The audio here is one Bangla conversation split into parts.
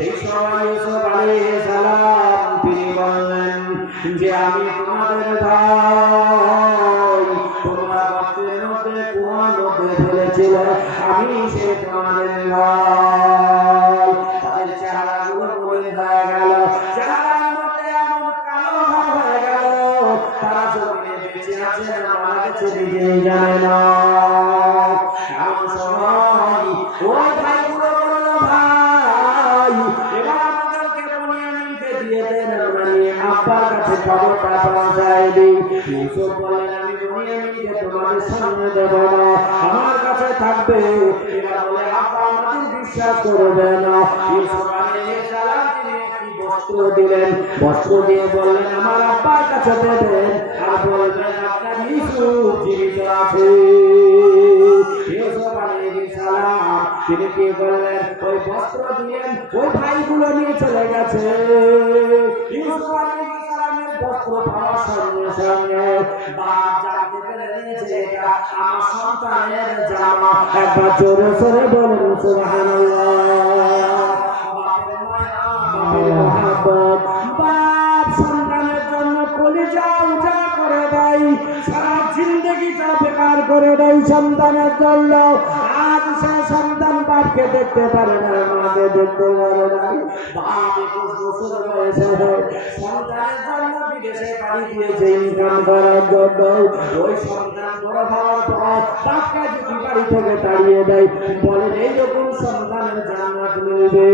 সেই সময় ইউসুফ আলাইহিস সালাম তিনি বললেন যে আমি তোমাদের ভাই, তোমরা গর্তের মধ্যে কুয়ার মধ্যে ফেলেছিলে, আমি সে তোমাদের ভাই। তাদের চেহারাগুলো বলে হয়ে গেল, চেহারার মধ্যে এমন কালো ভাব হয়ে গেল, তারা জমিনে বেঁচে আছে না মারা গেছে নিজেই জানে না। এমন সময় ওই ভাইগুলো বলল, ভাই এবার আমাদেরকে বুনিয়ামিনকে দিয়ে দেন, আমরা নিয়ে আব্বার কাছে খবরটা পৌঁছায় দিই। ইউসুফ বললেন, আমি বুনিয়ামিনকে তোমাদের সামনে দেব না, আমার কাছে থাকবে। এরা বলে, আব্বা আমাদের বিশ্বাস করবে না। ইউসুফ আলাইহিস সালাম তিনি একটি বস্ত্র দিলেন, বস্ত্র দিয়ে বললেন, আমার আব্বার কাছে দেবেন আর বলবেন আপনার ইউসুফ জীবিত আছে। ইউসুফ আলাইহিস সালাম তিনি কি করলেন, ওই বস্ত্র দিলেন, ওই ভাইগুলো নিয়ে চলে গেছে। ইউসুফ আলাইহিস সালামের বস্ত্র পাওয়ার সঙ্গে সঙ্গে বাপ জানতে পেরে নিয়েছে এটা আমার সন্তানের জামা। একবার জোরে জোরে বলুন সুবহানাল্লাহ। বাপের মায়া, বাপের মহব্বত, বাপ সন্তানের জন্য কলিজা উজাড় করে দেয়, সারা জিন্দেগিটা বেকার করে দেয় সন্তানের জন্য। আজ সে সন্তান বাপকে দেখতে পারে না, মাকে দেখতে পারে না। বাপ 21 বছর বয়সে সন্তানের জন্য বিদেশে পাড়ি দিয়েছে ইনকাম করার জন্য। ওই সন্তান বড় হওয়ার পর বাপকে যদি বাড়ি থেকে তাড়িয়ে দেয়, বলে এইরকম সন্তানের জান্নাত মিলবে,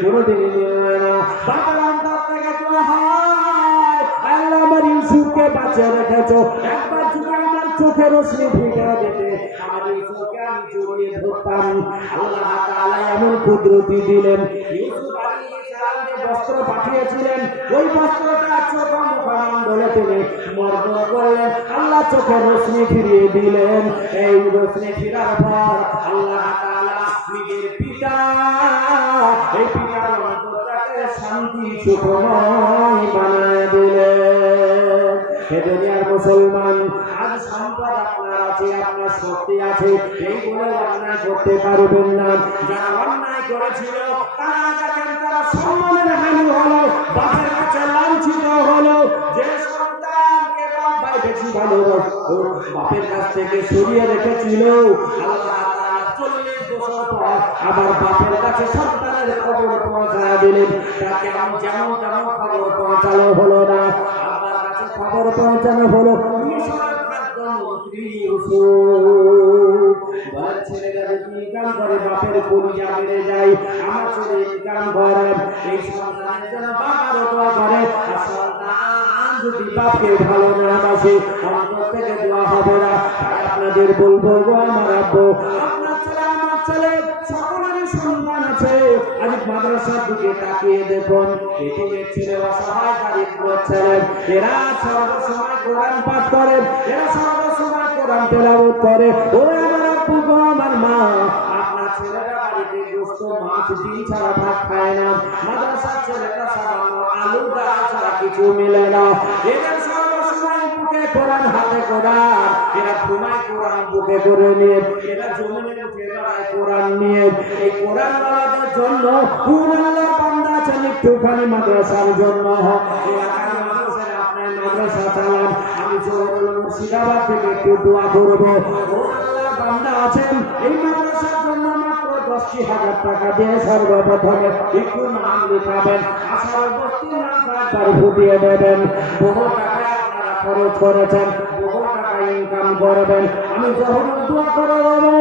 কোনোদিনই মিলবে না। বাবার অন্তর থেকে দোয়া হয়, আল্লাহ আমার ইউসুফকে বাঁচিয়ে রেখেছো, একবার যদি আমার চোখে রশ্মি ফিরে দিতে, আমার ইউসুফকে আমি জড়িয়ে ধরতাম। আল্লাহ তাআলা এমন কুদরতি দিলেন, ইউসুফ আলাইহিস সালামকে বস্ত্র পাঠিয়েছিলেন, ওই বস্ত্রটা চোখ মুখমণ্ডলে তিনি মর্দন করলেন, আল্লাহ চোখে রশ্মি ফিরিয়ে দিলেন। এই রশ্মি ফিরার পর আল্লাহ তাআলা নিজের পিতা, এই পিতার অন্তরটাকে শান্তি সুখময় বানায় দিলেন। হে দুনিয়ার মুসলমান, আজ সম্পদ আপনার আছে, আপনার শক্তি আছে, এই বলে অন্যায় করতে পারবেন না। যারা অন্যায় করেছিল তারা দেখেন তারা সম্মানের হানি হলো, বাপের কাছে লাঞ্ছিত হলো। যে সন্তানকে বাপ ভাই বেশি ভালোবাসতো, বাপের কাছ থেকে সরিয়ে রেখেছিল, আল্লাহ তাআলা 40 বছর পর আবার বাপের কাছে সন্তানের খবর পৌঁছায় দিলেন। তাকে যেমন তেমন খবর পৌঁছানো হলো না, আবার কাছে খবর পৌঁছানো হলো মিশরের খাদ্যমন্ত্রী ইউসুফ। বলে ছেলেরা যদি ইনকাম করে বাপের কলিজা বেড়ে যায়, আমার ছেলে ইনকাম করে, এই সন্তানের জন্য বাবার দোয়া করে। আর সন্তান যদি বাপকে ভালো না বাসে, অন্তর থেকে দোয়া হবে না। তাই আপনাদের বলবো, গো আমার আব্বু, আপনার ছেলে আমার ছেলে সকলেরই সন্তান আছে, আজ মাদ্রাসার দিকে তাকিয়ে দেখুন, এটিমের ছেলে, অসহায় দারিদ্র ছেলে, এরা সর্বসময় কোরআন পাঠ করে, এরা সর্বসময় কোরআন তেলাওয়াত করে। ও আমার আব্বু, গো আমার মা, আপনার ছেলেরা বাড়িতে গোশত মাছ ডিম ছাড়া ভাত খায় না, মাদ্রাসার ছেলেটা সামান্য আলু ডাল ছাড়া কিছু মিলে না। এরা সর্বসময় বুকে কোরআন, হাতে কোরআন, এরা ঘুমায় কোরআন বুকে করে নিয়ে, এরা জমিনে উঠে দাঁড়ায় কোরআন নিয়ে। এই কোরআন ওয়ালাদের জন্য কোন আল্লাহর বান্দা আছেন একটুখানি মাদ্রাসার জন্য? এলাকার মানুষের আপনার মাদ্রাসা চালান, আমি জোহরুল মুর্শিদাবাদ থেকে একটু দোয়া করবো। কোন আল্লাহর বান্দা আছেন এই মাদ্রাসার জন্য মাত্র 10,000 টাকা দিয়ে সর্বপ্রথমে একটু নাম লিখাবেন, আশার বস্তির নাম একবার ফুটিয়ে দেবেন। বহু টাকা আপনারা খরচ করেছেন, বহু টাকা ইনকাম করবেন, আমি জোহরুল দোয়া করে দেবো।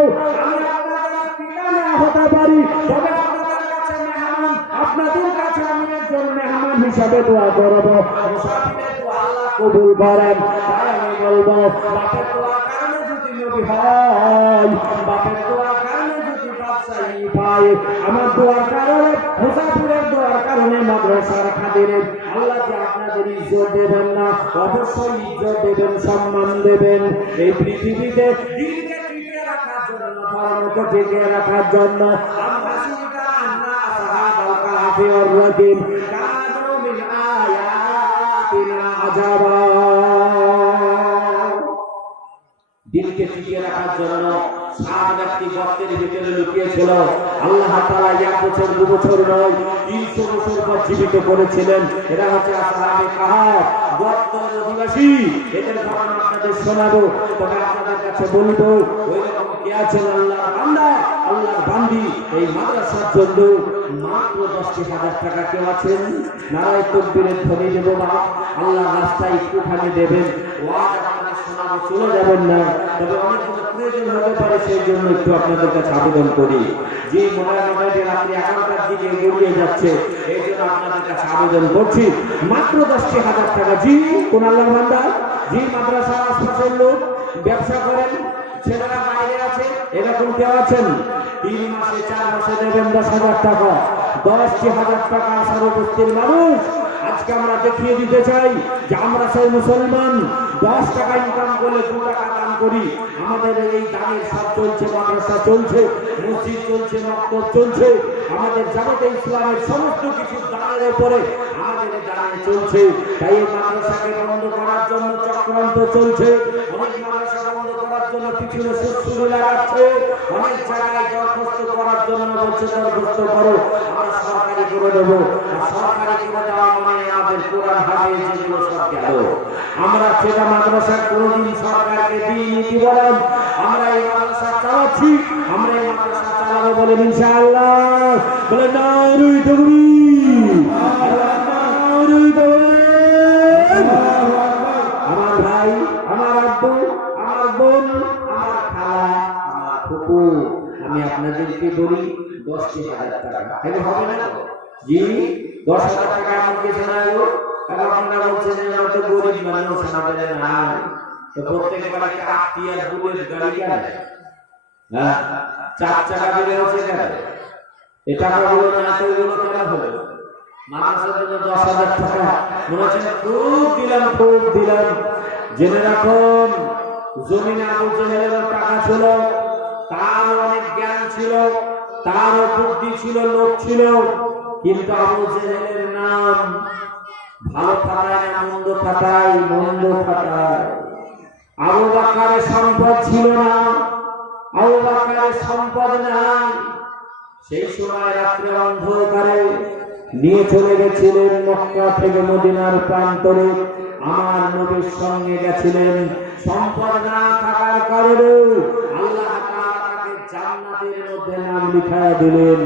আমি আপনাদের ঠিকানা হতে পারি, তবে আপনাদের কাছে মেহমান, আপনাদের কাছে আমি একজন মেহমান হিসাবে দোয়া করবো। মুসাফিরের দোয়া আল্লাহ কবুল করেন। তাই আমি বলবো, বাপের দোয়ার কারণে যদি নবী হয়, বাপের দোয়ার কারণে যদি বাদশাহী পায়, আমার দোয়ার কারণে, মুসাফিরের দোয়ার কারণে মাদ্রাসার খাদিরের, আল্লাহ যে আপনাদের ইজ্জত দেবেন না, অবশ্যই ইজ্জত দেবেন, সম্মান দেবেন। এই পৃথিবীতে দিনকে টিকে রাখার জন্য, ধর্মকে টিকে রাখার জন্য আমরা শুনতে আন্না আসহাবাল কাহফি ওয়ার রাকিম কানু মিন আয়াতিনা আজাবা। দিনকে টিকে রাখার জন্য সাত ব্যক্তি গর্তের ভিতরে লুকিয়েছিল। আল্লাহ তাআলা 1 বছর 2 বছর নয় 300 বছর পর জীবিত করেছিলেন। এরা হচ্ছে আসহাবে কাহাফ, গর্তের অধিবাসী। এদের ঘটনা আপনাদের শোনাবো, তবে আপনাদের কাছে বলবো ওই রকম কে আছেন আল্লাহর বান্দা, আল্লাহর বান্দি এই মাদ্রাসার জন্য মাত্র 10,000 টাকা কেউ আছেন? নারায়ে তাকবীরের ধ্বনি দেব না, আল্লাহর রাস্তায় একটুখানি দেবেন। ওয়াজ আপনাদের শোনাবো, চলে যাবেন না। তবে অনেক প্রয়োজন হতে পারে, সেই জন্য একটু আপনাদের কাছে আবেদন করি। যে মোটামুটি রাত্রি 11টার দিকে গড়িয়ে যাচ্ছে, এই জন্য আপনাদের কাছে আবেদন করছি, মাত্র 10,000 টাকা। জি, কোন আল্লাহর বান্দা? জি, মাদ্রাসার আশপাশের লোক ব্যবসা করেন, ছেলেরা বাইরে আছে, এরকম কেউ আছেন? 3 মাসে 4 মাসে দেবেন 10,000 টাকা। 10,000 টাকা আসার উপস্থিত মানুষ। আজকে আমরা দেখিয়ে দিতে চাই যে আমরা সেই মুসলমান 10 টাকা ইনকাম করলে 2 টাকা দান করি। আমাদের এই দানের সব চলছে, মাদ্রাসা চলছে, মসজিদ চলছে, মক্তব চলছে, আমাদের যাবতীয় ইসলামের সমস্ত কিছু দানের উপরে আমাদের দান চলছে। তাই এই মাদ্রাসাকে বন্ধ করার জন্য চক্রান্ত চলছে। অনেক মাদ্রাসা বন্ধ করার জন্য পিছনে সুর লাগাচ্ছে, অনেক জায়গায় দরখাস্ত করার জন্য বলছে দরখাস্ত করো, আমরা সরকারি করে দেবো। আর সরকারি করে দেওয়া মানে আমাদের কোরআন হাদিস যেগুলো সব গেল। আমরা সেটা মাদ্রাসা কোনদিন সরকারকে দিইনি কি বলেন? আমরা এই মাদ্রাসা চালাচ্ছি, আমরা এই মাদ্রাসা চালাবো বলে ইনশাআল্লাহ। বলে নারী তাকবীর, নারী তাকবীর। আমার ভাই, আমার আব্বু, আমার বোন, আমার খালা, আমার ফুপু, আমি আপনাদেরকে বলি 10,000 টাকা হবে না? জি, 10,000 টাকা আমাকে জানাবো। এখন আপনারা বলছেন যে আমরা তো গরিব মানুষ, আমাদের নাই। তো প্রত্যেক বাড়িতে 8 টিয়ার বুলেট গাড়ি কেন? হ্যাঁ, 4 চাকা বেড়ে হচ্ছে কেন? এই টাকাগুলো না তো এগুলো কেন হলো? মাদ্রাসার জন্য 10,000 টাকা মনে হচ্ছে খুব দিলাম, খুব দিলাম। জেনে রাখুন, জমিনে আবু জেহেলের টাকা ছিল, তার অনেক জ্ঞান ছিল, তার বুদ্ধি ছিল, লোক ছিল, কিন্তু আবু জেহেলের নাম ভালো খাটায় না মন্দ খাটায়, মন্দ খাটায়। আবু বকরের সম্পদ ছিল না, আবু বকরের সম্পদ নাই। সেই সময় রাত্রে অন্ধকারে নিয়ে চলে গেছিলেন মক্কা থেকে মদিনার প্রান্তরে। আমার নবীর সঙ্গে গেছিলেন। সম্পদ না থাকার কারণে আল্লাহ তাআলা তাকে জান্নাতের মধ্যে নাম লিখায়া দিলেন।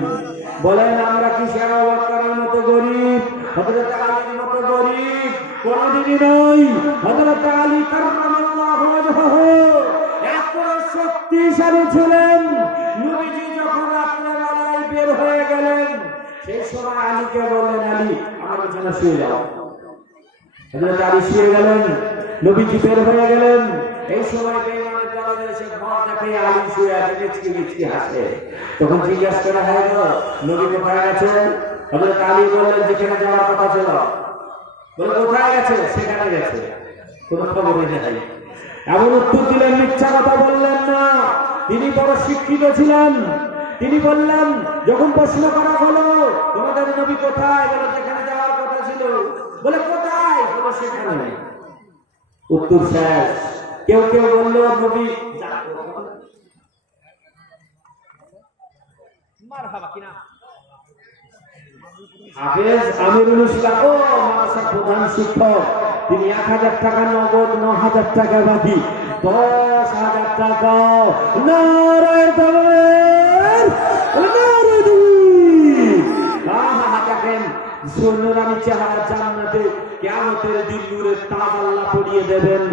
বলেন আমরা কি আবু বকরের মতো গরিব, হযরত আলীর মতো গরিব? কোনদিনই নয়। হযরত আলী কাররামাল্লাহু ওয়াজহাহু এত শক্তিশালী ছিলেন। নবীজি যখন রাত্রে বেলায় বের হয়ে গেলেন, সেই সময় আলীকে বললেন, আলী আমার বিছানা শুয়ে যাও। হযরত আলী শুয়ে গেলেন, নবীজি বের হয়ে গেলেন। এই সময় বেঈমানের দল এসে ঘর দেখে আলী শুয়ে আছে, মিচকি মিচকি হাসে। তখন জিজ্ঞাসা করা হলো, নবী কোথায় গেছেন? হযরত আলী বললেন, যেখানে যাওয়ার কথা ছিল। বলে কোথায় গেছে? সেখানে গেছে, কোনো খবরই নেই। এমন উত্তর দিলেন, মিথ্যা কথা বললেন না। তিনি বড় শিক্ষিত ছিলেন। তিনি বললেন, যখন প্রশ্ন করা হলো তোমাদের নবী কোথায়? বলে যেখানে যাওয়ার কথা ছিল। বলে কোথায়? বলে সেখানে। উত্তর শেষ। কেউ কেউ বললো নবী হাফেজ আমিরুল ইসলাম ও মাদ্রাসার প্রধান শিক্ষক, তিনি 1,000 টাকা নগদ, 9,000 টাকা বাকি, 10,000 টাকা। নারায়ে তাকবীর, নারায়ে তাকবীর। দেখেন সোনালী চেহারা জান্নাতে কিয়ামতের দিন নূরের তাজ আল্লাহ পরিয়ে দেবেন।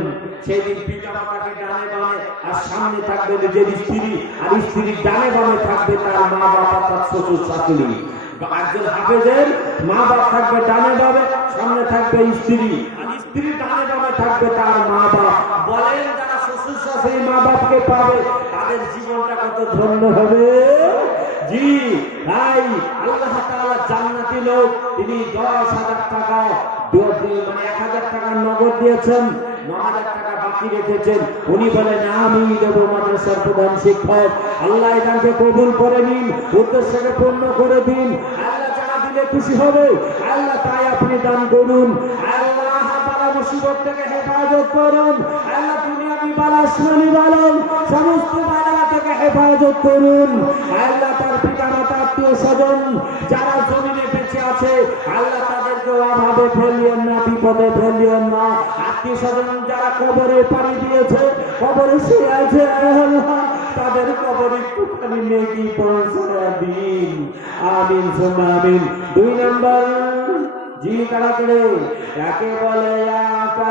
সেই দিন পিতা মাতাকে ডানে বামে, আর সামনে থাকবে নিজের স্ত্রী, আর স্ত্রীর ডানে বামে থাকবে তার মা বাবা, তার শ্বশুর শাশুড়ি। একজন হাফেজের মা বাপ থাকবে ডানে বামে, সামনে থাকবে স্ত্রী, আর স্ত্রীর ডানে বামে থাকবে তার মা বাপ। বলেন যারা শ্বশুর শাশুড়ি মা বাপকে পাবে তাদের জীবনটা কত ধন্য হবে। জি ভাই, আল্লাহ তাআলা জান্নাতি লোক, তিনি 10,000 টাকা মানে 1,000 টাকা নগদ দিয়েছেন, 9,000 টাকা বাকি রেখেছেন। উনি বলেন আমি দেব মাদ্রাসার প্রধান শিক্ষক। আল্লাহ এটাকে কবুল করে নিন, উদ্দেশ্যকে পূর্ণ করে দিন। আল্লাহ যারা দিলে খুশি হবে, আল্লাহ তাই আপনি দান করুন। আল্লাহ বালা মুসিবত থেকে হেফাজত করুন। আল্লাহ দুনিয়াবি বালা আসমানি বালা সমস্ত বালা থেকে হেফাজত করুন। আল্লাহ তার পিতা মাতা আত্মীয় স্বজন যারা জমিনে বেঁচে আছে আল্লাহ তাদেরকে অভাবে ফেলিয়েন না, বিপদে ফেলিয়েন না। আত্মীয় স্বজন যারা কবরে পাড়ি দিয়েছে, কবরে শুয়ে আছে, আল্লাহ তাদের কবরে একটুখানি নেকি পৌঁছে দিন। আমিন সুম্মা আমিন। 2 নম্বর জি কারা করে একে বলে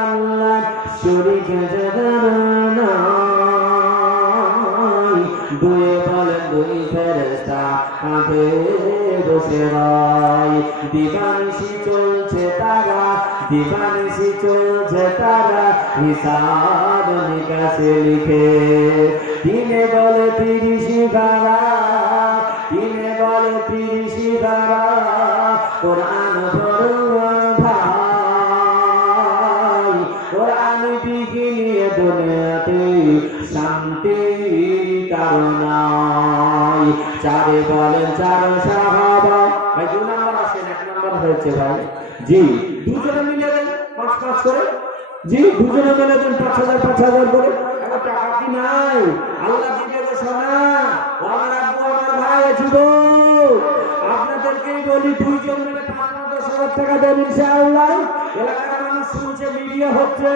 আল্লাহ শরীক জানা, দুয়ে বলে দুই ফেরেশতা কাঁধে বসে রয়, দিবানিশি চলছে তারা, দিবানিশি চলছে তারা হিসাব নিকাশে লিখে। দিনে বলে 30 ধারা, দিনে বলে 30 ধারা, কোরআন পড়ুয়া ভাই, কোরআন বিধি নিয়ে দুনিয়াতে শান্তি কারণাই। চারে বলেন 4 সাহাবা। ভাই 2 নম্বর আসেন, 1 নম্বর হয়েছে ভাই। জি দুজনে মিলে দেন 5-5 করে। জি দুজনে মিলে দেন 5,000 করে। এখন টাকা কি নাই? আল্লাহ দিবে গো সোনা। আমার আব্বু আমার ভাই যুবক আপনাদেরকেই বলি, 2 জন মিলে 5-10,000 টাকা দেন ইনশাআল্লাহ। এলাকার মানুষ শুনছে, মিডিয়া হচ্ছে,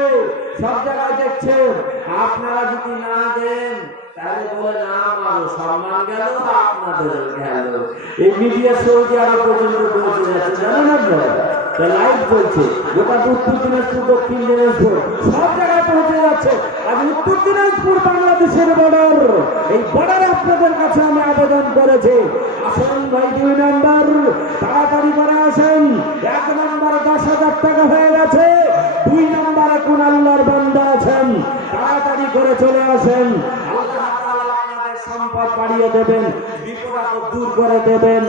সব জায়গায় দেখছেন। আপনারা যদি না দেন তাহলে বলে না আমার সম্মান গেল, আপনাদের গেল। এই মিডিয়া সৌদি আরব পর্যন্ত পৌঁছে যাচ্ছে, জানেন আপনারা? লাইভ চলছে গোটা উত্তর দিনাজপুর, দক্ষিণ দিনাজপুর সব জায়গায় পৌঁছে যাচ্ছে। আজ উত্তর দিনাজপুর বাংলাদেশের বর্ডার, এই বর্ডারে আপনাদের কাছে আমি আবেদন করেছি, আসেন ভাই। 2 নম্বর তাড়াতাড়ি করে আসেন। 1 নম্বর 10,000 টাকা হয়ে গেছে। 2 নম্বরে কোন আল্লাহর বান্দা আছেন তাড়াতাড়ি করে চলে আসেন। আল্লাহ তাআলা আপনাদের সম্পদ বাড়িয়ে দেবেন, বিপদ আপদ দূর করে দেবেন।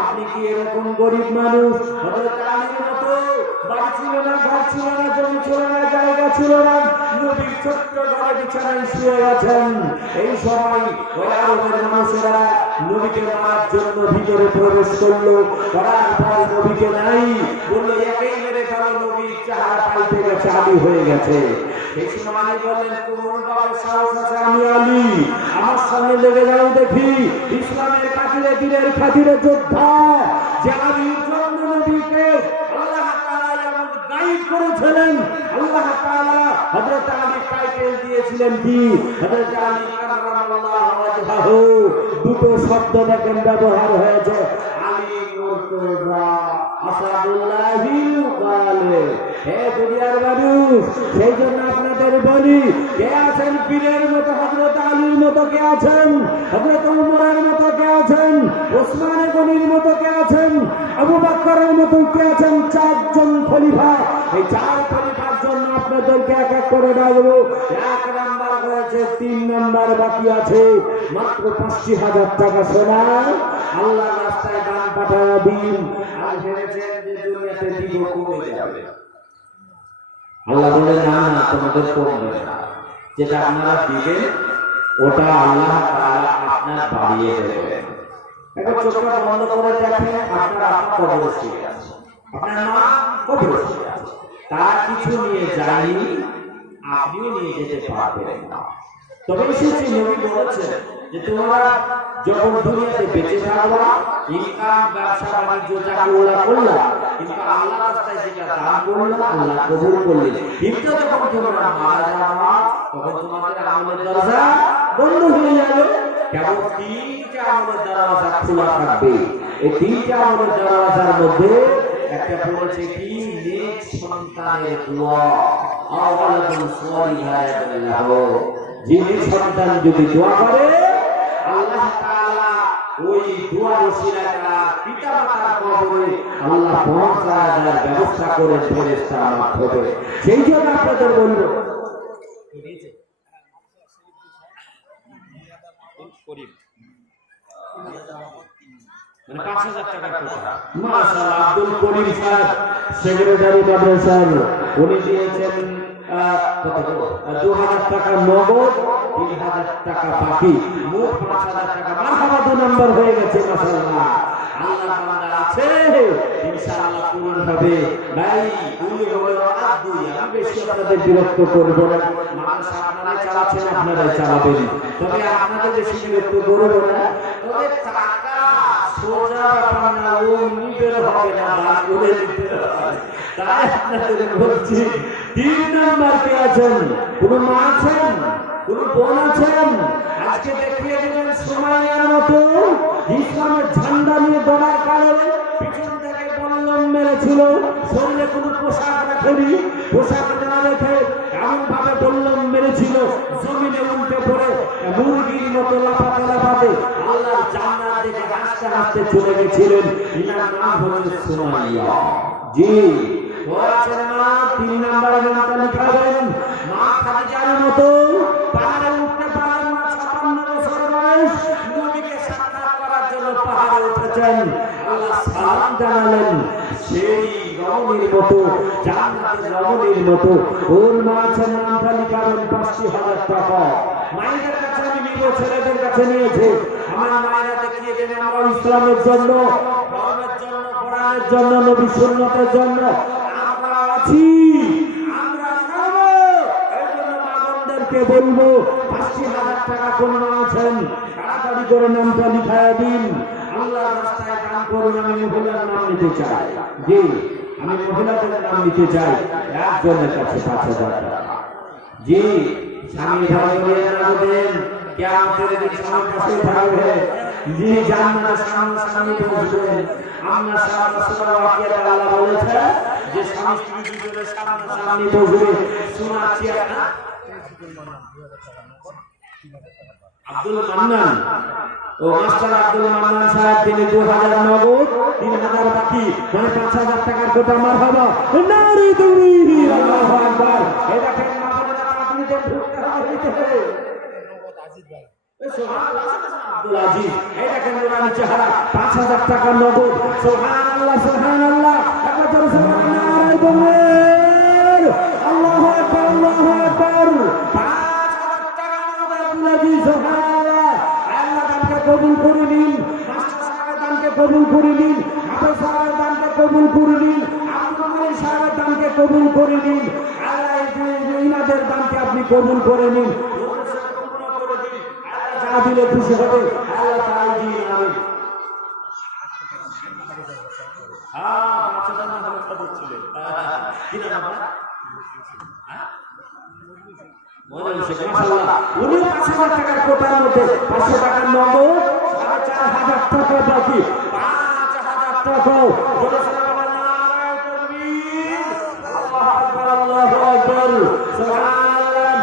আপনি কি এরকম গরিব মানুষ? হযরত আলীর মতো বাড়ি ছিল না, ঘর ছিল না, জমি ছিল না, জায়গা ছিল না, নবীর ছোট্ট ঘরে বিছানায় শুয়ে আছেন। এই সময় ওই আরবের মানুষেরা নবীকে মারার জন্য ভিতরে প্রবেশ করলো, করার পর নবীকে নাই বললো, একেই মেরে ফেলো, নবীর চেহারা পাল্টে গেছে, আলী হয়ে গেছে। এই সময় আলী বললেন, কোন বাবার সাহস আছে? আমি আলী, আমার সামনে লেগে যাও দেখি। ইসলামের খাতিরে, দিনের খাতিরে যোদ্ধা যে আলীর জন্য নবীকে আল্লাহ তাআলা যেমন গাইড করেছিলেন, আল্লাহ তাআলা হযরত আলী টাইটেল দিয়েছিলেন কি? হযরত আলী কারামাল্লাহু ওয়াজহাহু। 2টো শব্দ দেখেন ব্যবহার হয়েছে, আলী মুর্তজা আসাদুল্লাহি ওয়ালে। হে দুনিয়ার মানুষ, সেই জন্য আপনাদের বলি, কে আছেন পীরের মতো? হযরত আলীর মতো কে আছেন? হযরত উমরের মতো কে আছেন? ওসমান গনির মতো কে আছেন? আবু বকরের মতো কে আছেন? 4 জন খলিফা। এই 4 খলিফার জন্য আপনাদেরকে এক এক করে ডাকবো। 1 নাম্বার হয়েছে, 3 নাম্বার বাকি আছে। মাত্র 80,000 টাকা সোনা আল্লাহর রাস্তায় দান পাঠায়া দিন। আর ভেবেছেন যে দুনিয়াতে দিব কমে যাবে। আল্লাহ বলে না, না, তোমাদের কমবে না। যেটা আপনারা দিবেন ওটা আল্লাহ তাআলা আপনার বাড়িয়ে দেবেন। একবার চোখটা বন্ধ করে দেখেন, আপনার কবরে শুয়ে আছে, আপনার মা কবরে শুয়ে আছে, তারা কিছু নিয়ে যায়নি, আপনিও নিয়ে যেতে পারবেন না। তবে এসেছি নবী বলেছেন যে তোমরা যখন দুনিয়াতে বেঁচে থাকবা, ইনকাম, ব্যবসা বাণিজ্য চাকরি করলা, কিন্তু আল্লাহর রাস্তায় যেটা দান করলা আল্লাহ কবুল করলেন। কিন্তু যখন তোমরা মারা যাবা তখন তোমাদের আমলের দরজা বন্ধ হয়ে যাবে। কেবল 3টা আমলের দরজা খোলা থাকবে। এই 3টা আমলের দরজার মধ্যে একটা বলেছে কি? নেক সন্তানের দোয়া, আওয়ালাদুল সালিহাহ। যিনি সন্তান যদি দোয়া করে, আল্লাহ তাআলা ওই দোয়ার ওসিলায় তার পিতামাতার কবরে আল্লাহ পৌঁছায় দেওয়ার ব্যবস্থা করে ফেরেশতা মাধ্যমে। সেই জন্য আপনাদের বলব, মানে 5,000 টাকার কথা। মাশাআল্লাহ, আব্দুল করিম সাহেব সেক্রেটারি মাদ্রাসার, উনি দিয়েছেন 2,000 টাকা নগদ, 3,000 টাকা বাকি, মোট 5,000 টাকা। মারহাবা, 2 নম্বর হয়ে গেছে। মাশাআল্লাহ, আল্লাহর বান্দা আছে ইনশাআল্লাহ পূরণ হবে। ভাই দুই হলো আর দুই, আমি বেশি আপনাদের বিরক্ত করব না। মানুষ আপনারা চালাচ্ছেন, আপনারা চালাবেন, তবে আপনাদের বেশি বিরক্ত করব না। তবে টাকা সোজা ব্যাপার না, ও নিবের হবে না, দান করে দিতে হবে। তাই আপনাদের বলছি, 3 নাম্বার কে আছেন? কোন মা আছেন, কোন বোন আছেন? আজকে দেখিয়ে দিলেন সময়ের মতো ইসলামের ঝান্ডা নিয়ে দৌড়ার কারণে পিছন থেকে বল্লম মেরেছিল, শরীরে কোনো পোশাক রাখেনি, পোশাক না রেখে এমন ভাবে বল্লম মেরেছিল, জমিনে উল্টে পড়ে মুরগির মতো লাফাতে লাফাতে আল্লাহর জান্নাত দেখে হাসতে হাসতে চলে গেছিলেন। ইনার নাম হচ্ছে সুমাইয়া। জি, বলেছেন মা 3 নম্বরে নামটা লিখাবেন। মা খাদিজার মতো পাহাড়ে উঠতে পারেন না, 56 বছর বয়স, নবীকে সাক্ষাৎ করার জন্য পাহাড়ে উঠেছেন। আল্লাহ সালাম জানালেন, সেই রমণীর মতো, জান্নাতের রমণীর মতো ওর মা আছেন, নামটা লিখাবেন 50,000 টাকা। মায়েদের কাছে আমি নিব, ছেলেদের কাছে নিয়েছে। আমার মায়েরা দেখিয়ে দেবেন আমার ইসলামের জন্য, ধর্মের জন্য, কোরআনের জন্য, নবী সুন্নতের জন্য আমরা আছি, আমরা করবো। এই জন্য মা বোনদেরকে বলবো 50,000 টাকা কোন মা আছেন তাড়াতাড়ি করে নামটা লিখায় দিন। আল্লাহর রাস্তায় দান করুন। আমি মহিলার নাম নিতে চাই। জি, আমি মহিলাদের নাম নিতে চাই। একজনের কাছে 5,000 টাকা। জি, স্বামী ভাই বোনেরা দেন, কিয়ামতের দিন স্বামীর পাশে থাকবে। জি, জান্নাতের সামনে স্বামী বসবেন। আমরা রাসূলুল্লাহ আল্লাহ বলেছে যে স্বামী স্ত্রী দুজনের সামনে সামনে বসবে। শোনাচ্ছি না, আব্দুল মান্নান ও মাস্টার আব্দুল মান্নান সাহেব, তিনি 2000 নগদ, 3000 বাকি, মানে 5,000 টাকার কোটা। মারহাবা, নারী দুরি, আল্লাহু আকবার। এটা কেন আপনারা আপনি তো ঢুকতে হবে। আব্দুল আজিজ, এটা কেন রানী চেহারা, 5,000 টাকা নগদ। সুবহানাল্লাহ, সুবহানাল্লাহ, একবার জোরে সুবহানাল্লাহ বলেন। আল্লাহু আকবার, আল্লাহু আকবার। 5,000 টাকা নগদ আব্দুল আজিজ, সুবহানাল্লাহ। আল্লাহ দানকে কবুল করে নিন, মাস্টার সাহেবের দানকে কবুল করে নিন, হাফেজ সাহেবের দানকে কবুল করে নিন, আব্দুল মালিক সাহেবের দানকে কবুল করে নিন। আল্লাহ ইনাদের দানকে আপনি কবুল করে নিন, যা দিলে খুশি হবে আল্লাহ তাই দিন। আমি উনি 5,000 টাকার কোটার মধ্যে 500 টাকার নগদ, 4,500 টাকা বাকি, 5,000 টাকা। আল্লাহু আকবার, সুবহানাল্লাহ।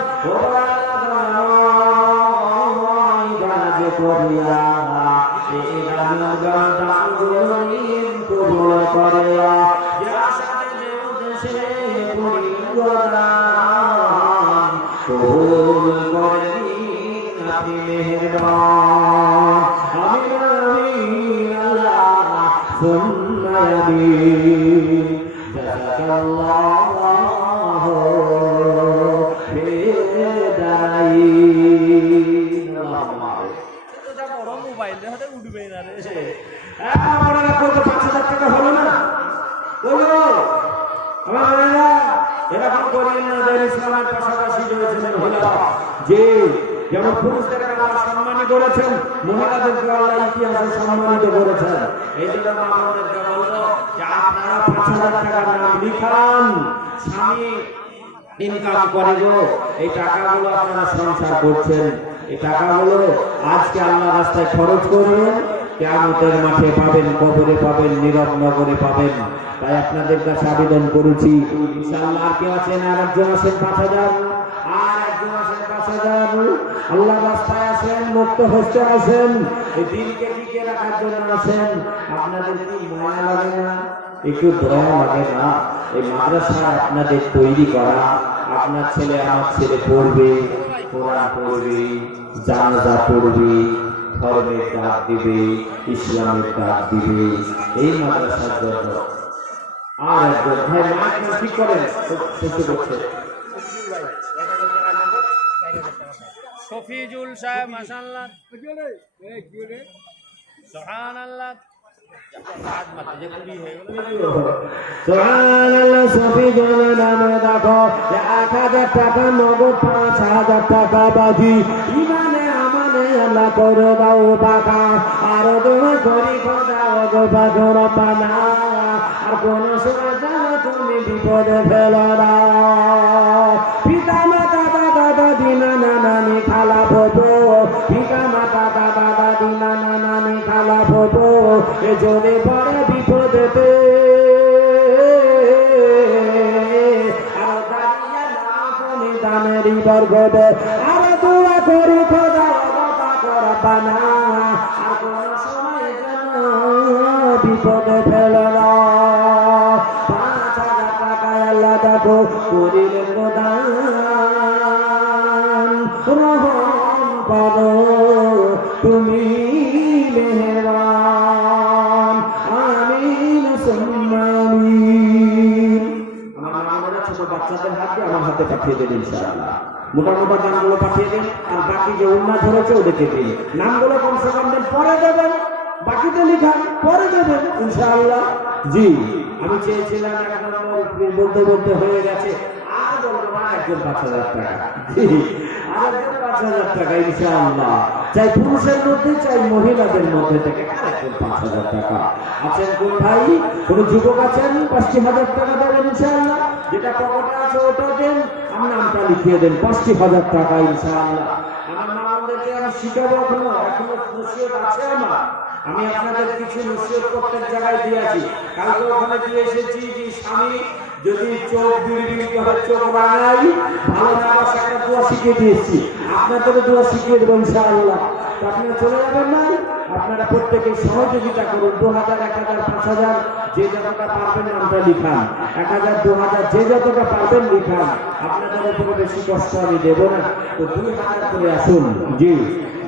যেমন পুরুষদের আল্লাহ সম্মানিত করেছেন, মহিলাদেরকে আল্লাহ ইতিহাসে সম্মানিত করেছেন। এই জন্য আমাদেরকে বলবো যে আপনারা 5,000 টাকার নাম লিখান, স্বামী ইনকাম করে গো, এই টাকাগুলো আপনারা সংসার করছেন, এই টাকাগুলো আজকে আল্লাহ রাস্তায় খরচ করবেন, কিয়ামতের মাঠে পাবেন, কবরে পাবেন, নীরব নগরে পাবেন। তাই আপনাদের কাছে আবেদন করেছি, ইনশাআল্লাহ আর কেউ আছেন? আর একজন আছেন 5,000, আর একজন আছেন 5,000। আল্লাহ রাস্তায় আসেন, মুক্ত হস্তে আসেন, এই দিনকে টিকে রাখার জন্য আসেন। আপনাদের কি মায়া লাগে না, একটু দয়া লাগে না? এই মাদ্রাসা আপনাদের তৈরি করা, আপনার ছেলে আমার ছেলে পড়বে, কোরআন পড়বে, জানাজা পড়বে, ধর্মের ডাক দিবে, ইসলামের ডাক দিবে, এই মাদ্রাসার জন্য। আর একজন ভাই মাইক ঠিক করেন, চেষ্টা করছে শফিজুল সাহেব, মাশাআল্লাহ, সুবহানাল্লাহ। সুবহানাল্লাহ। সফিজুলের নামে দেখো 1000 টাকা নগদ, 5000 টাকা বাকি। ইমানে আমানে আল্লাহ করে দাও পাকা, আর দোয়া করি খোদা গো পাগল পানা, আর কোন সময় জানো তুমি বিপদে ফেলো না। পিতা মাতা দাদা দাদি নানা নানি খালা ফটো, পিতা মাতা দাদা দাদি নানা নানি খালা ফটো, এ যদি পড়ে বিপদেতে আর দাঁড়িয়ে না তুমি দানেরই বরগদে, আর দোয়া করি খোদা বানা, আর কোন সময় যেন বিপদে ফেলো না। 5000 টাকায় আল্লাহ দেখো করিলেন প্রদান, রহম করো তুমি মেহেরবান, আমিন সুম্মা আমিন। আমার নামটা ছোট বাচ্চাদের হাতে আমার হাতে পাঠিয়ে দেন ইনশাআল্লাহ। মোটা মোটা গানগুলো পাঠিয়ে দেন, আর বাকি যে উন্না ধরেছে ওদেরকে দিন। নামগুলো কমসে কম দেন, পরে দেবেন, বাকিতে লিখান পরে দেবেন ইনশাআল্লাহ। জি, আমি চেয়েছিলাম বলতে বলতে হয়ে গেছে, আর বলবো না, একজন 5000 টাকা। জি, আর একজন 5000 টাকা ইনশাআল্লাহ। চাই পুরুষের মধ্যে চাই মহিলাদের মধ্যে থেকে আরেকজন 5000 টাকা। আছেন কোন ভাই? কোন যুবক আছেন? 5000 টাকা দেবেন ইনশাআল্লাহ। যেটা পকেটে আছে ওটা দেন, আমার নামটা লিখিয়ে দেন, 5000 টাকা ইনশাআল্লাহ। আমার নামদেরকে আমি শিখাবো, এখনো নসিহত আছে আমার। আমি আপনাদের কিছু নসিহত প্রত্যেক জায়গায় দিয়েছি। কালকে ওখানে দিয়ে এসেছি যে স্বামী যদি চোখ বিড়ি হয় চোখ বানাই, ভালো না বাসা একটা দোয়া শিখিয়ে দিয়েছি, আপনাদের দোয়া শিখিয়ে দেবো ইনশাআল্লাহ। তো আপনারা চলে যাবেন না, আপনারা প্রত্যেকে সহযোগিতা করুন। 2000, 1000, 5000 যে যতটা পারবেন নামটা লিখান, 1000, 2000 যে যতটা পারবেন লিখান। আপনাদের উপরে বেশি কষ্ট আমি দেব না, তো 2000 করে আসুন। জি,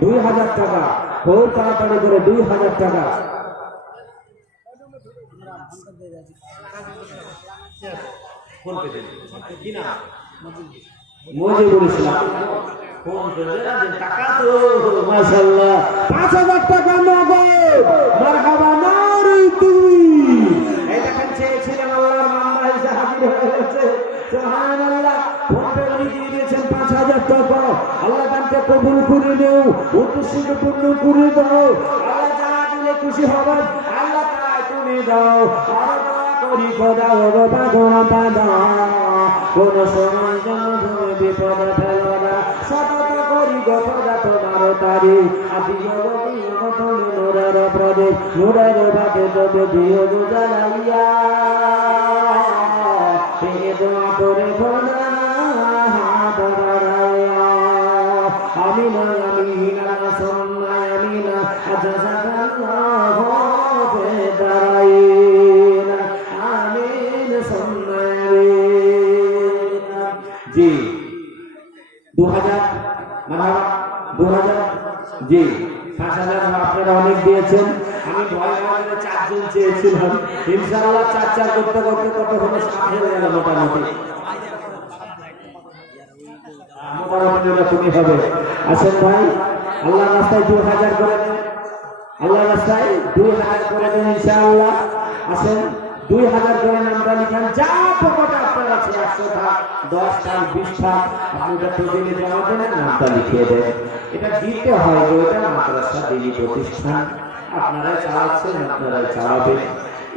2000 টাকা, খুব তাড়াতাড়ি করে 2000 টাকা। মজিবুল ইসলাম টাকা তো মাশাআল্লাহ 5000 টাকা নগদ। মারহাবা নারী তুই এই দেখেন, চেয়েছিলেন আল্লাহর মামলা এসে হাজির হয়ে গেছে। সুবহানাল্লাহ। ফোনপে উনি দিয়ে দিয়েছেন 5000 টাকা। আল্লাহ দানকে কবুল করে নিও, উদ্দেশ্যকে পূর্ণ করে দাও। আল্লাহ যা দিলে খুশি হবেন, আল্লাহ তাই তুমি দাও। আর দোয়া করি খোদা ও বাবা গোনা পাদা, কোন সময় যেন তুমি বিপদে ফেলো না। সতত করি গো খোদা তোমার তারি, আদিও দিও তুমি নূরের প্রদীপ, নূরের বাতে তবে দিও জ্বালাইয়া। এই দোয়া করে খোদা হাত বাড়াইয়া। আমিন আমিন সুম্মা আমিন, আজাযাকাল্লাহু ফিদ-দারাইন, আমিন সুম্মা আমিন। জি, 2000 মারহাবা, 2000। জি, 5000 আপনারা অনেক দিয়েছেন। আমি ভয় ভয় 4 জন চেয়েছিলাম, ইনশাআল্লাহ 4 করতে করতে কতক্ষণে 7 হয়ে গেল মোটামুটি। তুমি হবে। আসেন ভাই, আল্লাহ রাস্তায় 2000 করে দেন, আল্লাহ রাস্তায় 2000 করে দেন ইনশাআল্লাহ। আসেন 2000 করে নামটা লিখান, যা পকেটে আপনার আছে 100 টাকা, 10 টাকা, 20 টাকা, আপনি প্রতিদিনে জমা দেন, নামটা লিখিয়ে দেন। এটা দিতে হয় যে এটা মাদ্রাসা দিনী প্রতিষ্ঠান, আপনারা চালাচ্ছেন, আপনারা চালাবেন।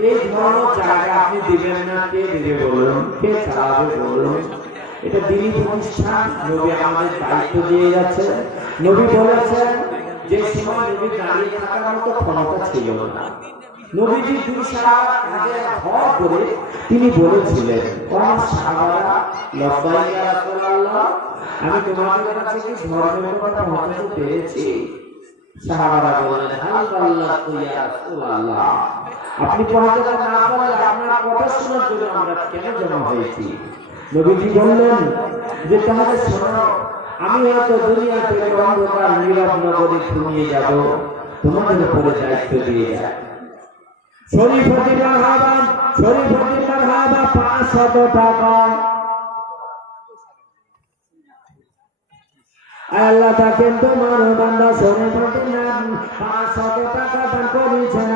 এই ধরনের জায়গা আপনি দিবেন না, কে দিবে বলুন, কে চালাবে বলুন? এটা দিনী প্রতিষ্ঠান, নবী আমাদের দায়িত্ব দিয়ে গেছে। নবী বলেছেন যে সময় নবী দাঁড়িয়ে থাকার মতো ক্ষমতা ছিল না, নবীজি 2 সাহাবা আগে ভর করে তিনি বলেছিলেন, আমার সাহাবারা লব্বাইক ইয়া রাসূলুল্লাহ, আমি তোমাদের কাছে কি ধর্মের কথা পৌঁছাতে পেরেছি? সাহাবারা বললেন, হাল বাল্লাতু ইয়া রাসূলুল্লাহ, আপনি পৌঁছাতে না পারলে আপনার কথা শোনার জন্য আমরা কেন জমা হয়েছি? নবীজি বললেন যে তাহলে শোনো, আমি হয়তো দুনিয়াতে অন্ধকার নীরব নগরে ঘুমিয়ে যাব, তোমাদের উপরে দায়িত্ব দিয়ে যায়। শরীফতি মারহাবা, শরীফতি মারহাবা, 500 টাকা। আল্লাহ তাকে তোমার বান্দা শোনে দিলেন 500 টাকা দান করেছেন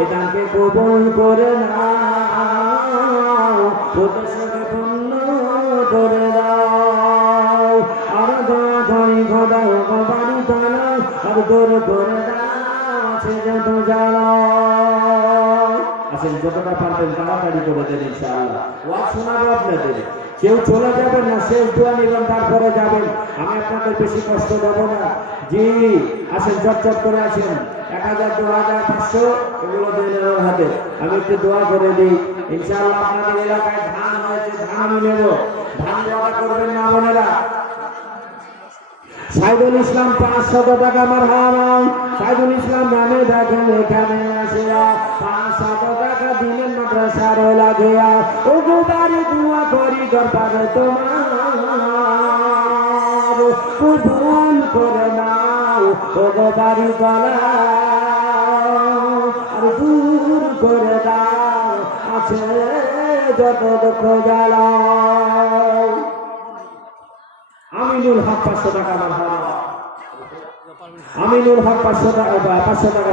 এই দানকে কবুল করে নাও উদ্দেশ্যকে পূর্ণ করে দাও আর দয়া করে খোদা বাড়ি তালা আর দূর করে দাও সে যত জ্বালা আসেন যতটা পারবেন তাড়াতাড়ি করে দেন ইনশাআল্লাহ ওয়াজ শোনাবো আপনাদের কেউ চলে যাবেন না শেষ দোয়া নিবেন তারপরে যাবেন আমি আপনাদের বেশি কষ্ট দেবো না জি আসেন চটচট করে আসেন 1000 2500 এগুলো দেন ওর হাতে আমি একটু দোয়া করে দিই ইনশাআল্লাহ আপনাদের এলাকায় ধান হয়েছে ধান আমি নেব ধান ওয়াদা করবেন না বোনেরা সাইদুল ইসলাম 500 টাকা মারহাবা সাইদুল ইসলাম নামে দেখেন এখানে আসিয়া 500 টাকা দিলেন মাদ্রাসার লাগিয়া ও গোবারি দোয়া করি দরবারে তোমার কবুল করে নাও ও গোবারি গলা আর দূর করে দাও আছে যত দুঃখ জ্বালা আমিনুল হক 500 টাকা মারহাবা আমিনুল হক 500 টাকা 500 টাকা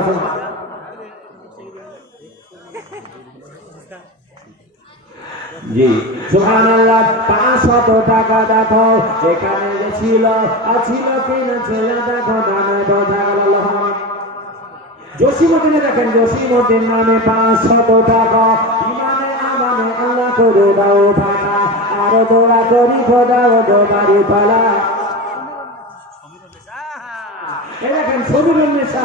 জি সুবহানাল্লাহ 500 টাকা দেখো এখানে যে ছিল ছিল কিনা ছেলে দেখো নামে বোঝা গেল জসিমউদ্দিনে দেখেন জসিমউদ্দিন নামে 500 টাকা ইমানে আমানে আল্লাহ করে দাও টাকা আর দোয়া করি খোদা ও দোবারি পালা এই দেখেন সমীরুন্নেসা